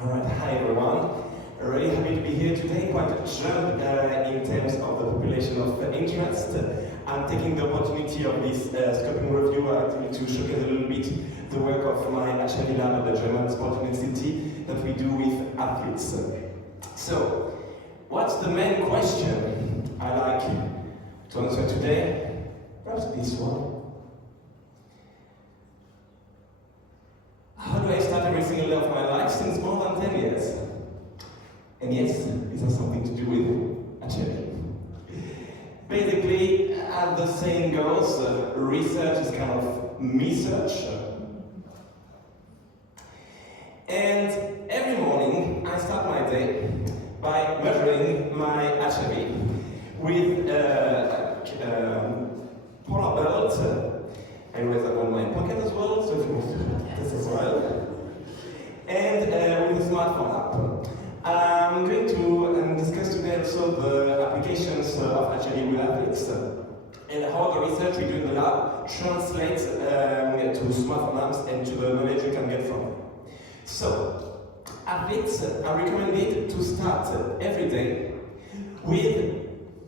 All right, hi everyone. Really happy to be here today. Quite a jump in terms of the population of interest. I'm taking the opportunity of this scoping review to showcase a little bit the work of my HRV lab at the German Sport University that we do with athletes. So, what's the main question I like to answer today? Perhaps this one. How do I start every single day of my life since more than 10 years? And yes, it has something to do with HRV. Basically, as the saying goes, research is kind of me-search. And every morning, I start my day by measuring my HRV with a polar belt. I wear that on my pocket as well, so if you want to do this as well. And with a smartphone app. I'm going to discuss today also the applications of HRV with athletes and how the research we do in the lab translates to smartphone apps and to the knowledge you can get from them. So, athletes are recommended to start every day with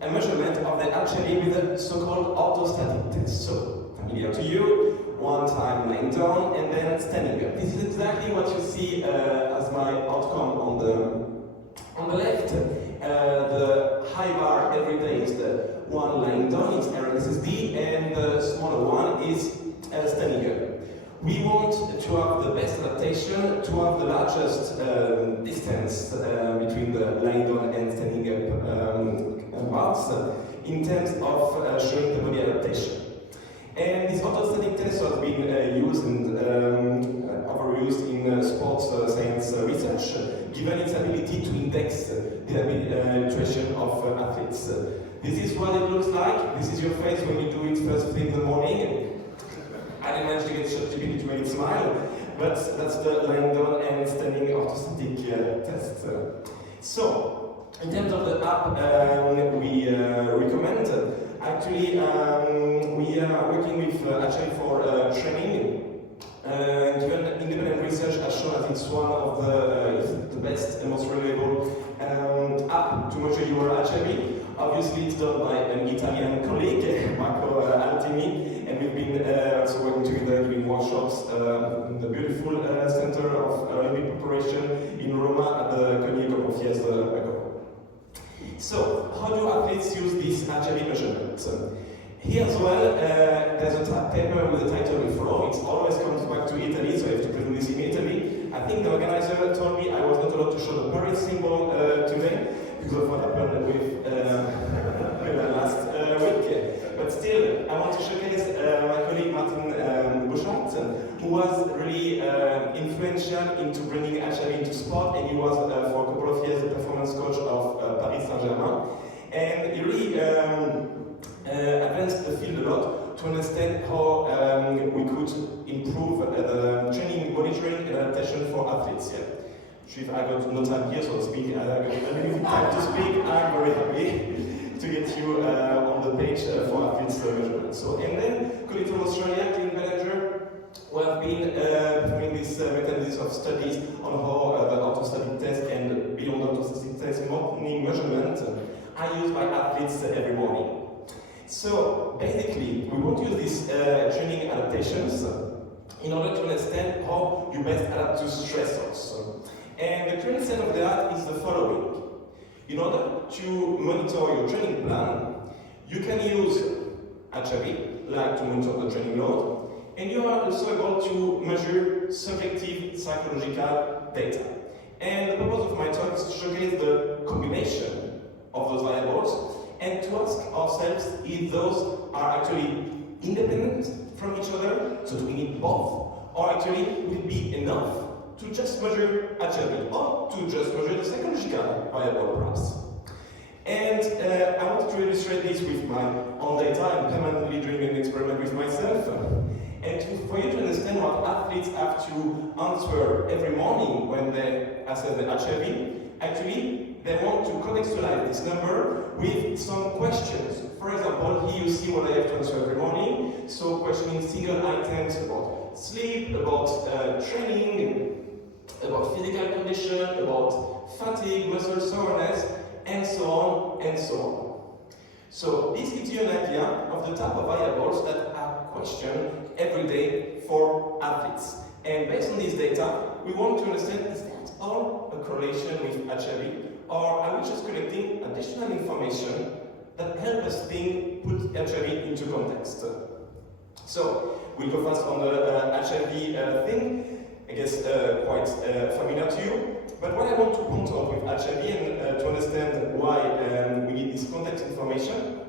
a measurement of the HRV with a so-called orthostatic test. So, familiar to you, one time lying down and then standing up. This is exactly what you see as my outcome on the left. The high bar every day is the one lying down, it's RSSD, and the smaller one is standing up. We want to have the best adaptation, to have the largest distance between the lying down and standing up parts in terms of showing the body adaptation. And this orthostatic test has been used and overused in sports science research, given its ability to index the habituation of athletes. This is what it looks like. This is your face when you do it first thing in the morning. I didn't manage to get ChatGPT to make it smile, but that's the lying down and standing orthostatic test. So, in terms of the app we recommend, actually we are working with HRV for training. Given independent research has shown that it's one of the best and most reliable app to measure your HRV. Obviously, it's done by an Italian colleague, Marco Altini, and we've been also working together doing workshops in the beautiful Center of Olympic Preparation in Roma at the CONI a couple of years ago. So, how do athletes use this HRV measurement? Here as well, there's a paper with the title we follow. It always comes back to Italy, so I have to present this in Italy. I think the organizer told me I was not allowed to show the Paris symbol today because of what happened with last week. But still, I want to showcase my colleague Martin Bouchard, who was really influential into bringing HRV into sport, and he was for a couple of years the performance coach of Paris Saint-Germain. And he really advanced the field a lot to understand how we could improve the training, monitoring, and adaptation for athletes. Yeah. If I got no time here, so to speak, I got a little time to speak, I'm very happy to get you on the page for athletes measurement. So, and then, colleagues from Australia, Jim Bellinger, who have been performing this meta-analysis of studies on how the orthostatic test and beyond orthostatic test morning measurement are used by athletes every morning. So, basically, we want to use these training adaptations in order to understand how you best adapt to stressors. And the current state of the art is the following. In order to monitor your training plan, you can use HRV, like to monitor the training load, and you are also able to measure subjective psychological data. And the purpose of my talk is to showcase the combination of those variables and to ask ourselves if those are actually independent from each other, so do we need both, or actually will it be enough to just measure HRV, or to just measure the psychological variable perhaps. And I wanted to illustrate this with my own data. I'm permanently doing an experiment with myself. And for you to understand what athletes have to answer every morning when they assess the HRV, actually they want to contextualize this number with some questions. For example, here you see what I have to answer every morning. So questioning single items about sleep, about training, about physical condition, about fatigue, muscle soreness, and so on and so on. So this gives you an idea of the type of variables that are questioned every day for athletes. And based on this data, we want to understand, is that all a correlation with HRV, or are we just collecting additional information that help us put HRV into context? So we'll go first on the HRV thing. I guess quite familiar to you. But what I want to point out with HRV and to understand why we need this context information,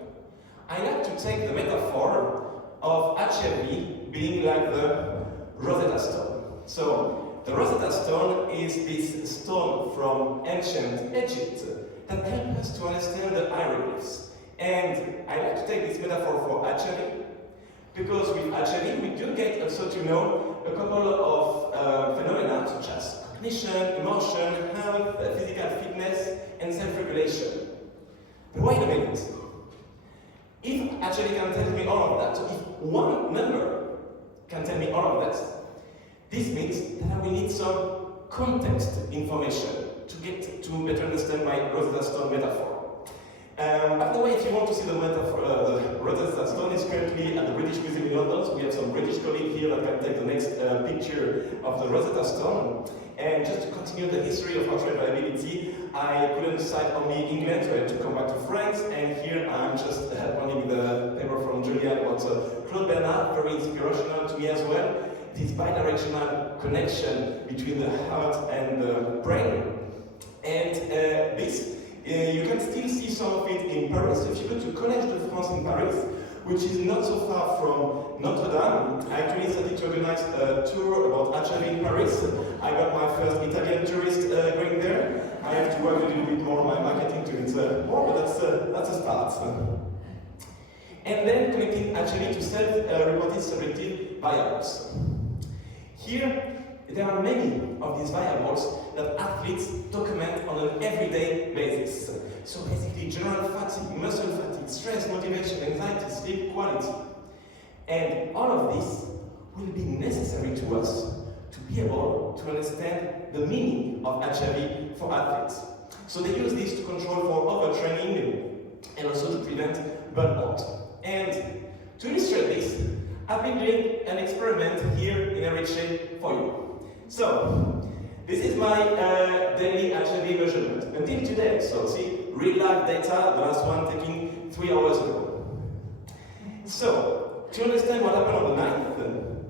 I like to take the metaphor of HRV being like the Rosetta Stone. So the Rosetta Stone is this stone from ancient Egypt that helps us to understand the hieroglyphs. And I like to take this metaphor for HRV because with HRV we do get also to know a couple of phenomena such as cognition, emotion, health, physical fitness, and self-regulation. But wait a minute. If HRV can tell me all of that, so if one number can tell me all of that, this means that I will need some context information to get to better understand my Rosetta Stone metaphor. By the way, if you want to see the metaphor, the Rosetta Stone is currently at the British Museum in London, so we have some British colleagues here that can take the next picture of the Rosetta Stone. And just to continue the history of artificial variability, I couldn't cite only England, so I had to come back to France, and here I'm just pointing the paper from Julia about Claude Bernard, very inspirational to me as well. This bidirectional connection between the heart and the brain. And this, you can still see some of it in Paris. If you go to Collège de France in Paris, which is not so far from Notre Dame, I actually started to organize a tour about HRV in Paris. I got my first Italian tourist going there. I have to work a little bit more on my marketing to it more, but that's a start. And then connecting HRV to self-reported subjective variables. Here, there are many of these variables that athletes document on an everyday basis. So basically, general fatigue, muscle fatigue, stress, motivation, anxiety, sleep quality. And all of this will be necessary to us to be able to understand the meaning of HRV for athletes. So they use this to control for overtraining and also to prevent burnout. And to illustrate this, I've been doing an experiment here in Erice for you. So, this is my daily HRV measurement until today. So, see, real life data, the last one taking 3 hours ago. So, to understand what happened on the 9th,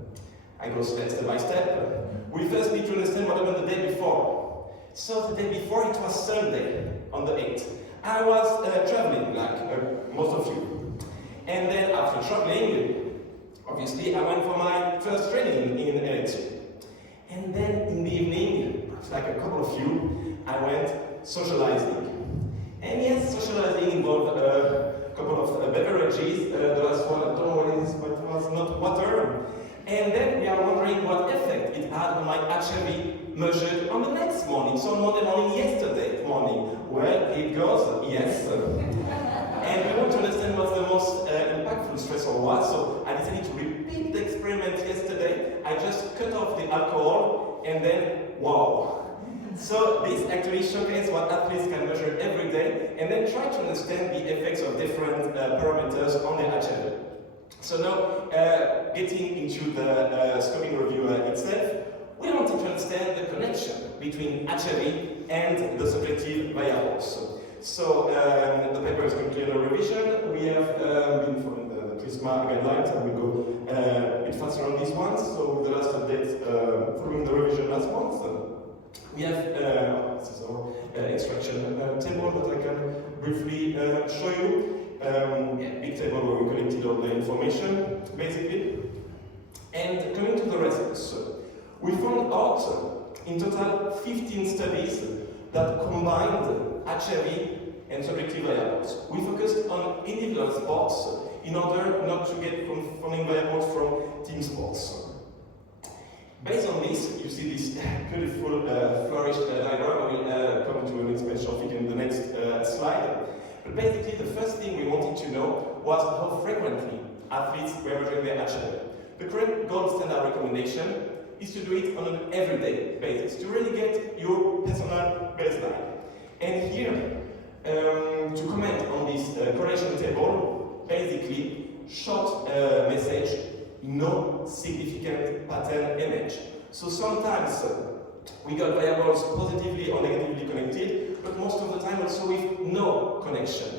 I go step by step. We first need to understand what happened the day before. So, the day before it was Sunday, on the 8th. I was traveling, like most of you. And then after traveling, obviously, I went for my first training in Erice. And then in the evening, perhaps like a couple of you, I went socializing. And yes, socializing involved a couple of beverages. The last one, I don't know what it is, but it was not water. And then we are wondering what effect it had on my HRV measured on the next morning. So on Monday morning, yesterday morning. Well, it goes, yes. And we want to understand what's the most impactful stressor was, so I decided to repeat the experiment yesterday. I just cut off the alcohol, and then, wow. So this actually showcases what athletes can measure every day, and then try to understand the effects of different parameters on their HRV. So now, getting into the scoping review itself, we wanted to understand the connection between HRV and the subjective variables. So the paper is currently under revision. We have been following the PRISMA guidelines, and we'll go a bit faster on these ones. So the last update following the revision last month, we have this is our extraction table that I can briefly show you. Big table where we collected all the information, basically. And coming to the results, we found out in total 15 studies that combined HRV and subjective variables. We focused on individual sports in order not to get confounding variables from team sports. Based on this, you see this beautiful flourished diagram. I will come to an expansion in the next slide. But basically, the first thing we wanted to know was how frequently athletes were measuring their HRV. The current gold standard recommendation is to do it on an everyday basis, to really get your personal baseline. And here, to comment on this correlation table, basically, short message, no significant pattern image. So sometimes we got variables positively or negatively connected, but most of the time also with no connection.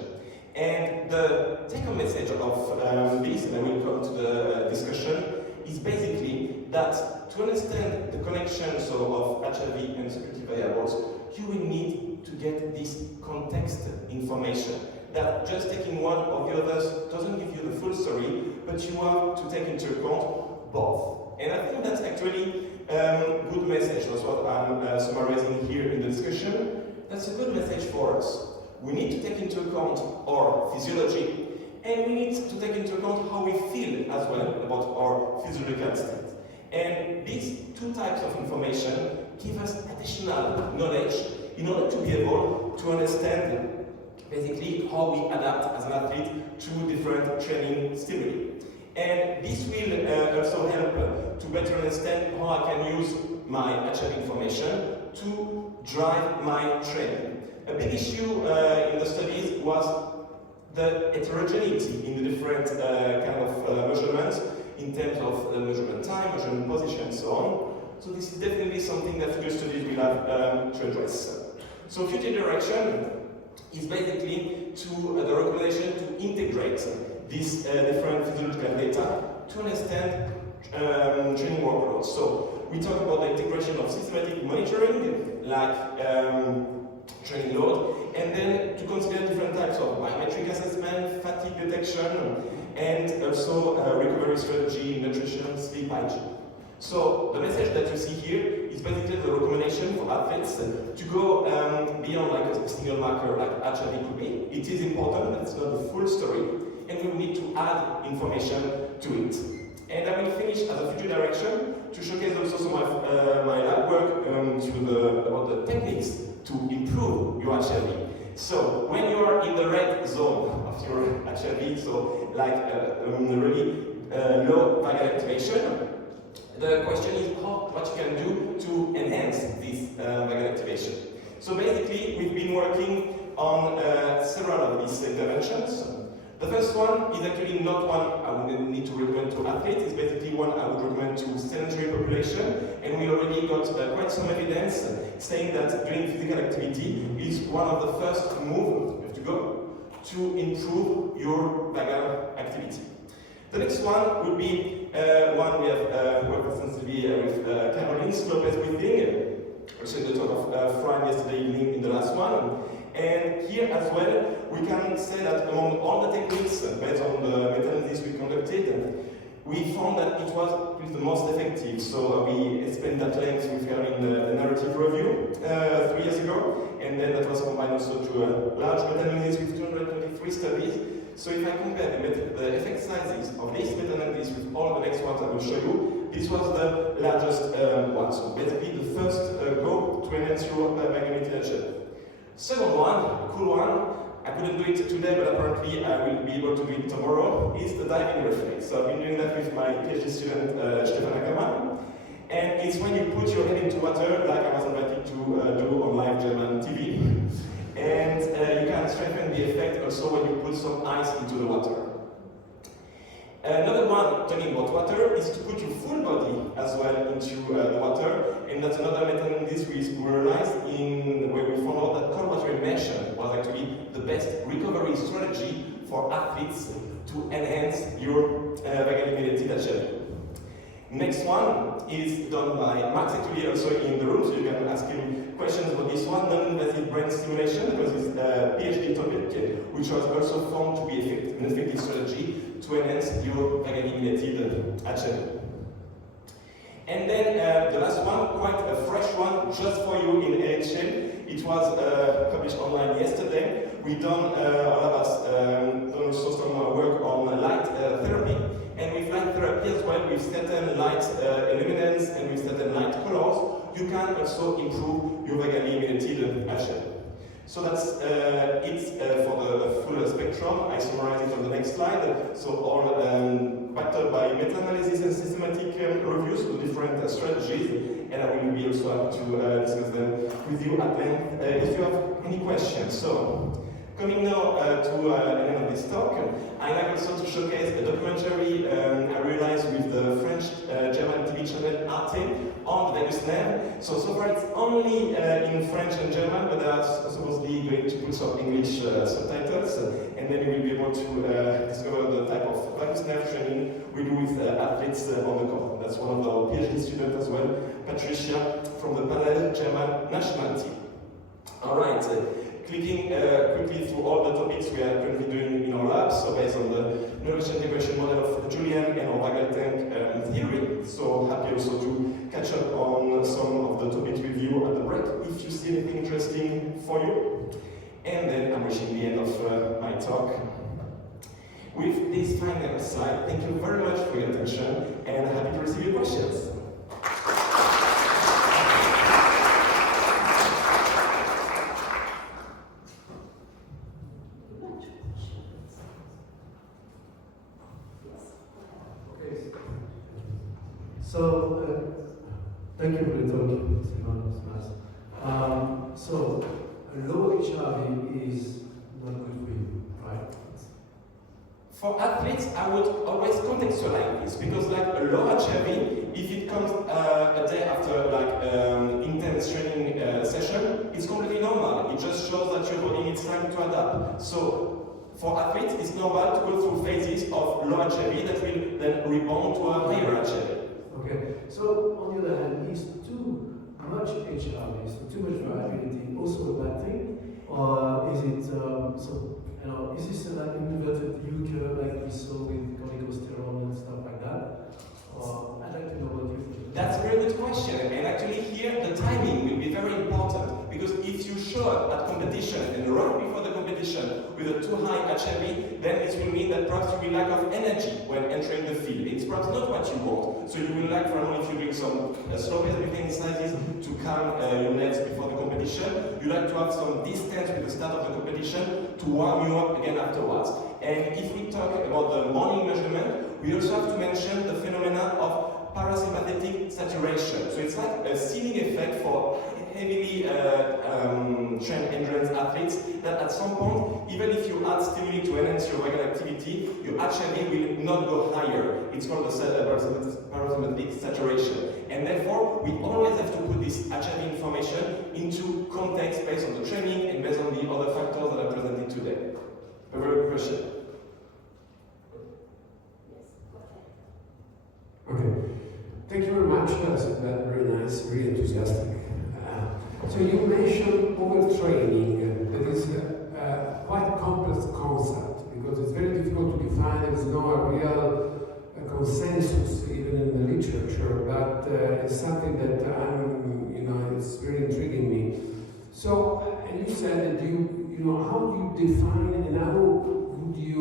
And the take-home message of this, and I will come to the discussion, is basically that to understand the connection of HRV and subjective variables, you will need to get this context information. That just taking one or the others doesn't give you the full story, but you have to take into account both. And I think that's actually a good message. That's what I'm summarizing here in the discussion. That's a good message for us. We need to take into account our physiology, and we need to take into account how we feel as well about our physiological state. And these two types of information give us additional knowledge in order to be able to understand basically how we adapt as an athlete to different training stimuli. And this will also help to better understand how I can use my HRV information to drive my training. A big issue in the studies was the heterogeneity in the different kind of measurements in terms of measurement time, measurement position, and so on. So this is definitely something that future studies will have to address. So future direction is basically the recommendation to integrate these different physiological data to understand training workloads. So we talk about the integration of systematic monitoring, like training load, and then to consider different types of biometric assessment, fatigue detection, and also recovery strategy, nutrition, sleep hygiene. So the message that you see here is basically the recommendation for athletes to go beyond like a single marker like HRV could be. It is important, but it's not the full story, and we need to add information to it. And I will finish as a future direction to showcase also some of my lab work about the techniques to improve your HRV. So when you are in the red zone of your HRV, so like really low vagal activation, the question is what you can do to enhance this vagal activation. So basically, we've been working on several of these interventions. The first one is actually not one I would need to recommend to athletes, it's basically one I would recommend to sedentary population, and we already got quite some evidence saying that doing physical activity is one of the first moves, you have to go, to improve your vagal activity. The next one would be one we have worked extensively with Carla Alfonso with also in the talk of Friday yesterday evening in the last one. And here as well, we can say that among all the techniques based on the meta-analysis we conducted, we found that it was the most effective. So we explained that length with her in the narrative review 3 years ago, and then that was combined also to a large meta-analysis with 223 studies. So if I compare the effect sizes of this meta-analysis with all the next ones I will show you, this was the largest one. So basically the first go to enhance your vagal. Second one, a cool one, I couldn't do it today, but apparently I will be able to do it tomorrow, is the diving reflex. So I've been doing that with my PhD student, Sylvain. And it's when you put your head into water, like I was invited to do on live German TV. And you can strengthen the effect also when you put some ice into the water. Another one, talking about water, is to put your full body as well into the water, and that's another meta-analysis we realized in where we found out that cold water immersion was actually the best recovery strategy for athletes to enhance your vagal immunity HRV. Next one is done by Max, actually also in the room, so you can ask him questions about this one, non-invasive brain stimulation, because it's a PhD topic, which was also found to be an effective strategy to enhance your vagal immunity HRV. And then the last one, quite a fresh one, just for you in AHL. It was published online yesterday. We done, all of us, done also some work on light therapy. And with light therapy as well, with certain light illuminance and with certain light colors, you can also improve your vagal immunity HRV. So that's it for the full spectrum. I summarize it on the next slide. So all backed by meta-analysis and systematic reviews of different strategies, and I will be also happy to discuss them with you at length if you have any questions. So, coming now to the end of this talk, I'd like also to showcase a documentary I realized with the French-German TV channel Arte on the vagus nerve. So far it's only in French and German, but they are supposedly going to put some English subtitles, and then you will be able to discover the type of vagus nerve training we do with athletes on the court. That's one of our PhD students as well, Patricia, from the parallel German national team. Alright. Clicking quickly through all the topics we are currently doing in our lab, so based on the neuroscience integration model of Julian and our vagal tank theory. So happy also to catch up on some of the topics with you at the break, if you see anything interesting for you. And then I'm reaching the end of my talk with this final slide. Thank you very much for your attention, and happy to receive your questions. So, thank you for the talk, Sylvain, it was nice. So, low HRV is not good for you, right? For athletes, I would always contextualize this, because like a low HRV, if it comes a day after like intense training session, it's completely normal. It just shows that your body needs time to adapt. So for athletes, it's normal to go through phases of low HRV that will then rebound to a higher HRV. Okay, so on the other hand, is too much HRV, so too much variability also a bad thing? Or is it, is this like an inverted U curve like we saw with corticosteroid and stuff like that? Or I'd like to know what you think. That's a very good question, and actually here the timing will be very important, because if you show up at competition and right before the competition with a too high HRV, then it will mean that perhaps you will lack of energy when entering the field. It's perhaps not what you want. So you will lack, for example, if you're doing some slow-paced breathing exercises to calm your legs before the competition, you like to have some distance with the start of the competition to warm you up again afterwards. And if we talk about the morning measurement, we also have to mention the phenomena of parasympathetic saturation. So it's like a ceiling effect for heavily trained endurance athletes, that at some point, even if you add stimuli to enhance your vagal activity, your HRV will not go higher. It's called the parasympathetic saturation. And therefore, we always have to put this HRV information into context based on the training and based on the other factors that are presented today. A very good question. Okay, thank you very much. That's very nice, really enthusiastic. So you mentioned overtraining. That is quite a complex concept, because it's very difficult to define. There is no real consensus even in the literature, but it's something that it's very intriguing me. So, and you said that how do you define and how would you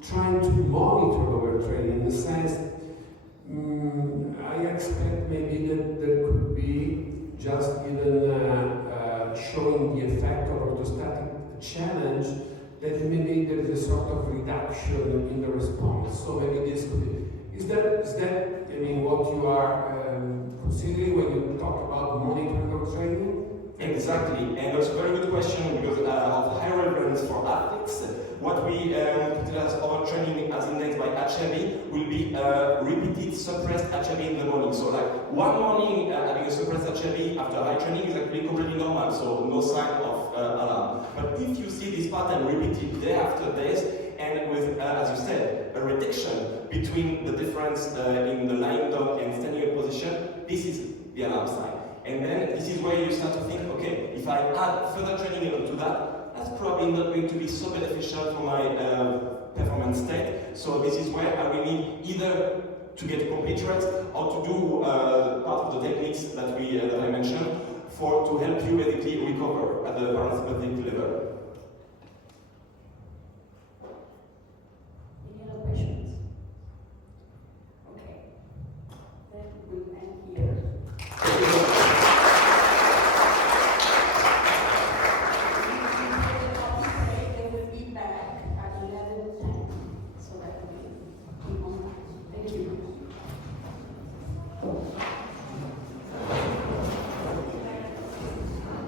try to monitor overtraining, in the sense, I expect maybe that there could be just even showing the effect of orthostatic challenge, that maybe there is a sort of reduction in the response. So maybe this could be. Is that what you are considering when you talk about monitoring of training? Exactly, and that's a very good question, because of high relevance for athletes. What we put as overtraining as indexed by HRV will be repeated suppressed HRV in the morning. So like one morning having a suppressed HRV after high training is actually completely normal, so no sign of alarm. But if you see this pattern repeated day after day, and with, as you said, a reduction between the difference in the lying down and standing up position, this is the alarm sign. And then this is where you start to think, okay, if I add further training onto that, that's probably not going to be so beneficial for my performance state. So this is where I will need either to get a complete rest or to do part of the techniques that I mentioned to help you basically recover at the parasympathetic level.